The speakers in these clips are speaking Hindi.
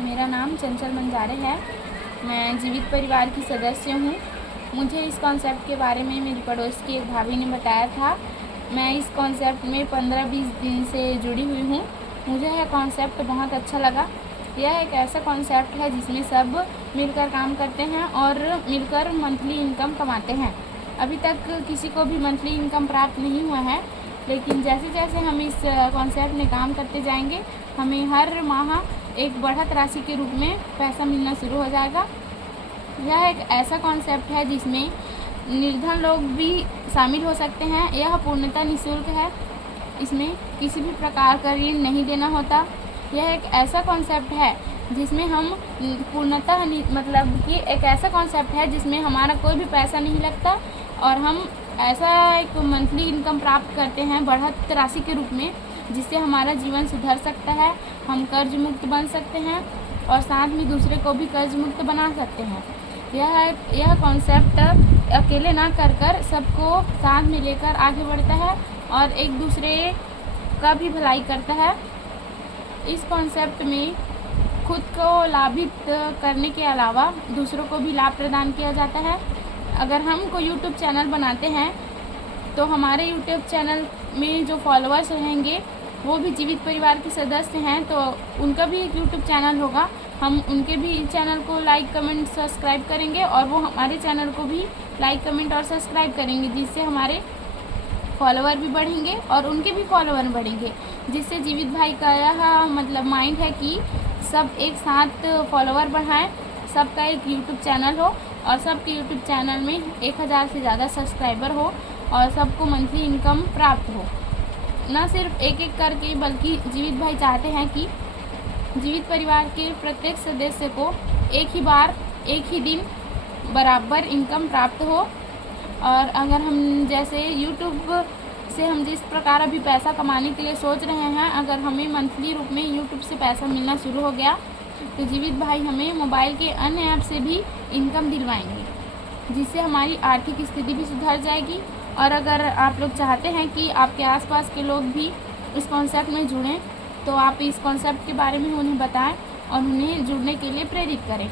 मेरा नाम चंचल मंजारे है। मैं जीवित परिवार की सदस्य हूँ। मुझे इस कॉन्सेप्ट के बारे में मेरी पड़ोस की एक भाभी ने बताया था। मैं इस कॉन्सेप्ट में 15-20 दिन से जुड़ी हुई हूँ। मुझे यह कॉन्सेप्ट बहुत अच्छा लगा। यह एक ऐसा कॉन्सेप्ट है जिसमें सब मिलकर काम करते हैं और मिलकर मंथली इनकम कमाते हैं। अभी तक किसी को भी मंथली इनकम प्राप्त नहीं हुआ है, लेकिन जैसे जैसे हम इस कॉन्सेप्ट में काम करते जाएंगे, हमें हर माह एक बढ़त राशि के रूप में पैसा मिलना शुरू हो जाएगा। यह एक ऐसा कॉन्सेप्ट है जिसमें निर्धन लोग भी शामिल हो सकते हैं। यह पूर्णतः निःशुल्क है। इसमें किसी भी प्रकार का ऋण नहीं देना होता। यह एक ऐसा कॉन्सेप्ट है जिसमें हम पूर्णतः मतलब कि एक ऐसा कॉन्सेप्ट है जिसमें हमारा कोई भी पैसा नहीं लगता और हम ऐसा एक मंथली इनकम प्राप्त करते हैं बढ़त राशि के रूप में, जिससे हमारा जीवन सुधर सकता है। हम कर्ज मुक्त बन सकते हैं और साथ में दूसरे को भी कर्ज मुक्त बना सकते हैं। यह कॉन्सेप्ट अकेले ना कर सबको साथ में लेकर आगे बढ़ता है और एक दूसरे का भी भलाई करता है। इस कॉन्सेप्ट में खुद को लाभित करने के अलावा दूसरों को भी लाभ प्रदान किया जाता है। अगर हम कोई यूट्यूब चैनल बनाते हैं तो हमारे यूट्यूब चैनल में जो फॉलोअर्स रहेंगे वो भी जीवित परिवार के सदस्य हैं, तो उनका भी एक यूट्यूब चैनल होगा। हम उनके भी चैनल को लाइक कमेंट सब्सक्राइब करेंगे और वो हमारे चैनल को भी लाइक कमेंट और सब्सक्राइब करेंगे, जिससे हमारे फॉलोअर भी बढ़ेंगे और उनके भी फॉलोअर बढ़ेंगे। जिससे जीवित भाई का यह मतलब माइंड है कि सब एक साथ फॉलोअर बढ़ाएं, सबका एक यूट्यूब चैनल हो और सबके यूट्यूब चैनल में 1000 से ज़्यादा सब्सक्राइबर हो और सबको मंथली इनकम प्राप्त हो। न सिर्फ एक एक करके, बल्कि जीवित भाई चाहते हैं कि जीवित परिवार के प्रत्येक सदस्य को एक ही बार एक ही दिन बराबर इनकम प्राप्त हो। और अगर हम जैसे यूट्यूब से हम जिस प्रकार अभी पैसा कमाने के लिए सोच रहे हैं, अगर हमें मंथली रूप में यूट्यूब से पैसा मिलना शुरू हो गया तो जीवित भाई हमें मोबाइल के अन्य ऐप से भी इनकम दिलवाएंगे, जिससे हमारी आर्थिक स्थिति भी सुधर जाएगी। और अगर आप लोग चाहते हैं कि आपके आसपास के लोग भी इस कॉन्सेप्ट में जुड़ें, तो आप इस कॉन्सेप्ट के बारे में उन्हें बताएं और उन्हें जुड़ने के लिए प्रेरित करें।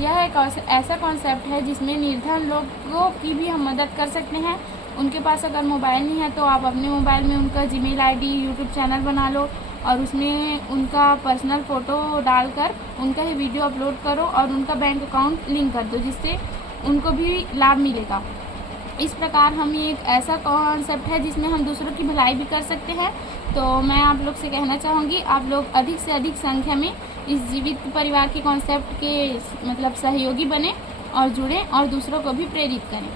यह एक ऐसा कॉन्सेप्ट है जिसमें निर्धन लोगों की भी हम मदद कर सकते हैं। उनके पास अगर मोबाइल नहीं है तो आप अपने मोबाइल में उनका जीमेल आईडी यूट्यूब चैनल बना लो और उसमें उनका पर्सनल फ़ोटो डालकर उनका ही वीडियो अपलोड करो और उनका बैंक अकाउंट लिंक कर दो, जिससे उनको भी लाभ मिलेगा। इस प्रकार हम ये एक ऐसा कॉन्सेप्ट है जिसमें हम दूसरों की भलाई भी कर सकते हैं। तो मैं आप लोग से कहना चाहूँगी, आप लोग अधिक से अधिक संख्या में इस जीवित परिवार के कॉन्सेप्ट के मतलब सहयोगी बने और जुड़ें और दूसरों को भी प्रेरित करें।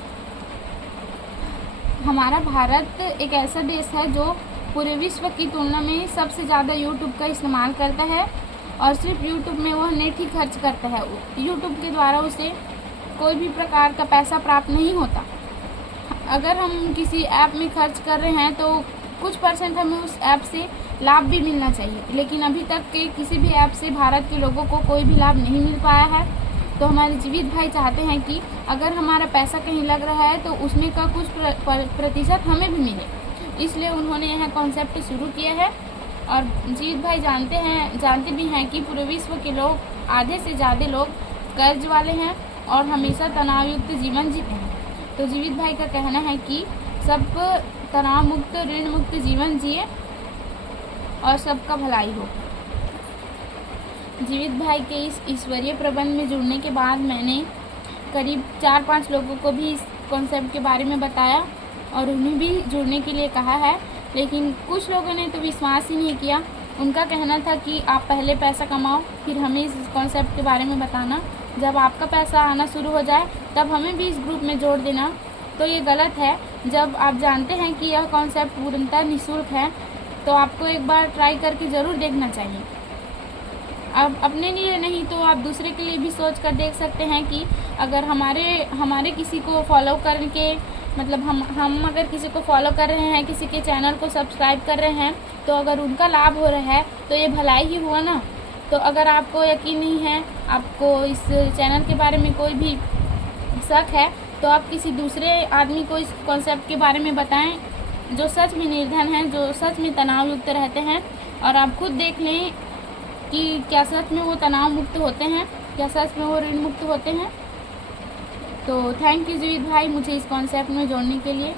हमारा भारत एक ऐसा देश है जो पूरे विश्व की तुलना में सबसे ज़्यादा यूट्यूब का इस्तेमाल करता है और सिर्फ यूट्यूब में वह नेट ही खर्च करता है। यूट्यूब के द्वारा उसे कोई भी प्रकार का पैसा प्राप्त नहीं होता। अगर हम किसी ऐप में खर्च कर रहे हैं तो कुछ % हमें उस ऐप से लाभ भी मिलना चाहिए, लेकिन अभी तक के किसी भी ऐप से भारत के लोगों को कोई भी लाभ नहीं मिल पाया है। तो हमारे जीवित भाई चाहते हैं कि अगर हमारा पैसा कहीं लग रहा है तो उसमें का कुछ प्रतिशत हमें भी मिले। इसलिए उन्होंने यह कॉन्सेप्ट शुरू किया है। और जीवित भाई जानते भी हैं कि पूरे विश्व के लोग आधे से ज़्यादा लोग कर्ज वाले हैं और हमेशा तनावयुक्त जीवन जीते हैं। तो जीवित भाई का कहना है कि सब तनाव मुक्त, ऋण मुक्त जीवन जिए और सबका भलाई हो। जीवित भाई के इस ईश्वरीय प्रबंध में जुड़ने के बाद मैंने करीब 4-5 लोगों को भी इस कॉन्सेप्ट के बारे में बताया और उन्हें भी जुड़ने के लिए कहा है, लेकिन कुछ लोगों ने तो विश्वास ही नहीं किया। उनका कहना था कि आप पहले पैसा कमाओ, फिर हमें इस कॉन्सेप्ट के बारे में बताना। जब आपका पैसा आना शुरू हो जाए तब हमें भी इस ग्रुप में जोड़ देना। तो ये गलत है। जब आप जानते हैं कि यह कॉन्सेप्ट पूर्णतः निःशुल्क है तो आपको एक बार ट्राई करके ज़रूर देखना चाहिए। अब अपने लिए नहीं तो आप दूसरे के लिए भी सोच कर देख सकते हैं कि अगर हमारे किसी को फॉलो करके मतलब हम अगर किसी को फॉलो कर रहे हैं, किसी के चैनल को सब्सक्राइब कर रहे हैं, तो अगर उनका लाभ हो रहा है तो ये भलाई ही हुआ ना। तो अगर आपको यकीन नहीं है, आपको इस चैनल के बारे में कोई भी शक है, तो आप किसी दूसरे आदमी को इस कॉन्सेप्ट के बारे में बताएं जो सच में निर्धन हैं, जो सच में तनाव युक्त रहते हैं। और आप खुद देख लें कि क्या सच में वो तनाव मुक्त होते हैं, क्या सच में वो ऋण मुक्त होते हैं। तो थैंक यू जीवित भाई मुझे इस कॉन्सेप्ट में जोड़ने के लिए।